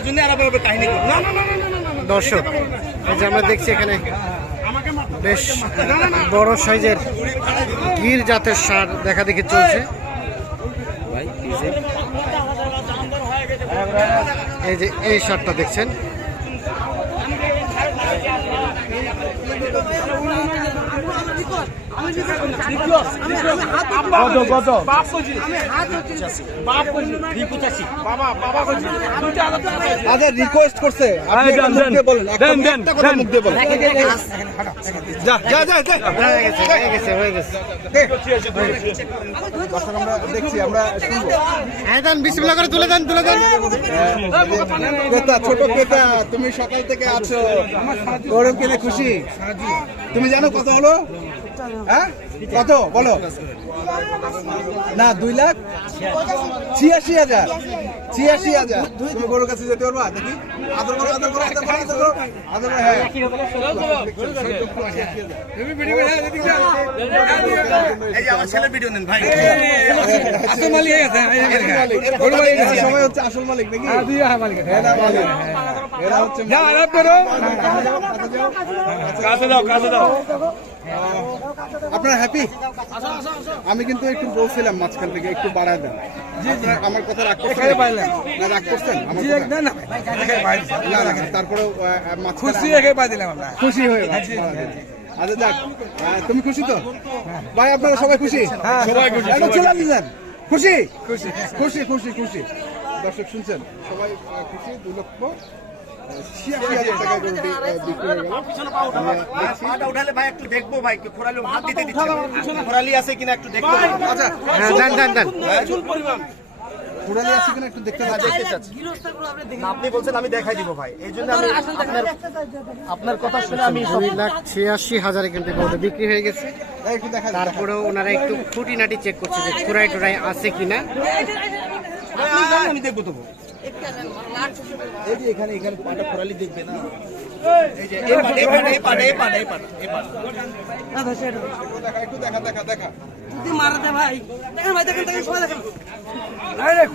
আমার জন্য আর আবার কাহিনী। না না না না। দর্শক এই যে আমরা দেখছি এখানে। বেশ বড় সাইজের গির জাতের সার দেখা দেখি চলছে এই যে এই সারটা দেখছেন কইছি আচ্ছা রিকোয়েস্ট করছে। আপনি একটা মুখ দিয়ে বলেন। একটা একটা কথা মুখ দিয়ে বলেন। যা যা যা যা। হয়ে গেছে হয়ে গেছে হয়ে গেছে। দর্শক আমরা দেখছি আমরা শুনব। হ্যাঁ দেন বিসমিল্লাহ করে তুলে দেন তুলে দেন। ক্রেতা ছোট ক্রেতা তুমি সকাল থেকে আছো। গরম কিনে খুশি। তুমি জানো কত হলো? হ্যাঁ? কত? বলো। না দুই লাখ? ছিয়াশি হাজার। ছিয়াশি হাজার। তুমি গরুর কাছে যেতে পারবা? দেখি। আদর করো আদর করো আদর করো আদর করো। আদর করো হ্যাঁ। এই যে আমার ছেলে ভিডিও নেন ভাই। আসল মালিক গরু মালিক। না, সবাই হচ্ছে আসল মালিক নাকি হচ্ছে কাছে দাও কাছে দাও আপনারা হ্যাপি আমি কিন্তু একটু বলছিলাম মাঝখান থেকে একটু বাড়ায় দেন। আমার কথা রাগ করছেন? না রাগ করছেন? না তারপরে খুশি খুশি হয়ে আচ্ছা যাক তুমি খুশি তো? ভাই আপনারা সবাই খুশি? সবাই খুশি খুশি। খুশি? খুশি। খুশি দর্শক শুনছেন? সবাই খুশি দু লক্ষ। ছিয়াশি হাজার টাকায় গরুটি বিক্রি হয়ে গেল পিছনে পাও উঠাও পাটা উঠালে ভাই একটু দেখব ভাই খোরালি হাত দিতে দিচ্ছে খোরালি আছে কিনা একটু দেখব আচ্ছা হ্যাঁ দেন দেন দেন চুল আছে কিনা একটু দেখতে দেখতে চাচ্ছি আপনি বলছেন আমি দেখাই দিব ভাই এই জন্য আমি আপনার আপনার কথা শুনে আমি দুই লাখ ছিয়াশি হাজারে কিন্তু গরুটা বিক্রি হয়ে গেছে তারপরেও ওনারা একটু খুঁটিনাটি চেক করছে যে খুরাই টুরাই আছে কিনা আপনি আমি দেখব তবু এই যে এখানে এখানে পাটা দেখবে না? এই যে এই পাটা, এই পাটা এই পাটা এই পাটা এই পাটা এই পাটা। একটু দেখা একটু দেখা দেখা দেখা।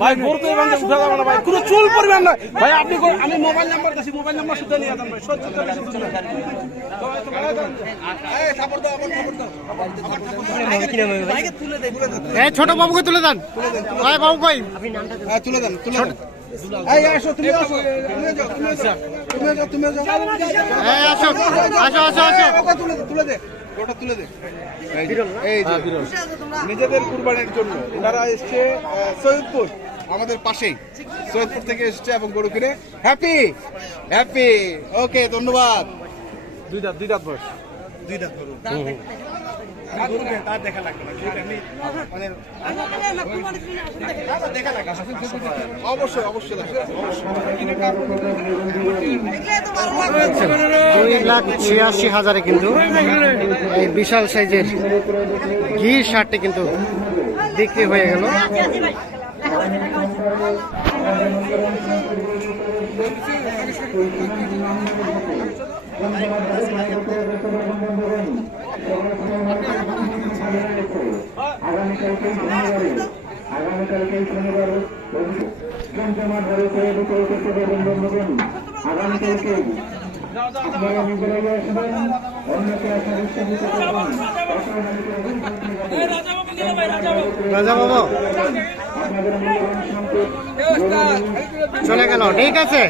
ভাই গরু তো এখান উঠা যাবে না ভাই। কোনো চুল পরিমাণ না ভাই আপনি আমি মোবাইল নাম্বার দিছি মোবাইল নাম্বার শুদ্ধ নিয়ে যান ভাই। সত্য ছোট বাবুকে তুলে দেন। ভাই বাবু কই? তুলে দেন তুলে দেন। এই আসো তুমি আসো। তুমি যাও তুমি যাও। তুমি যাও তুমি যাও। এই আসো আসো আসো আসো। ওটা তুলে দে তুলে দে। ওটা তুলে দে। এই যে, নিজেদের কুরবানির জন্য এনারা এসছে সৈয়দপুর আমাদের পাশেই। সৈয়দপুর থেকে এসছে এবং গরু কিনে। হ্যাপি হ্যাপি ওকে ধন্যবাদ। দুই দাঁত দুই দাঁত বয়স। দুই দাঁত গরু। অবশ্যই অবশ্যই দুই লাখ ছিয়াশি হাজারে কিন্তু এই বিশাল সাইজের ঘি শার্টটি কিন্তু বিক্রি হয়ে গেল। আগামীকালকে শনিবার হয়ে করে করতে পারবেন বন্ধুগণ আগামীকালকে আপনারা নিজেরাই আসবেন অন্যকে আসার উৎসাহিত করবেন রাজা বাবু চলে গেল ঠিক আছে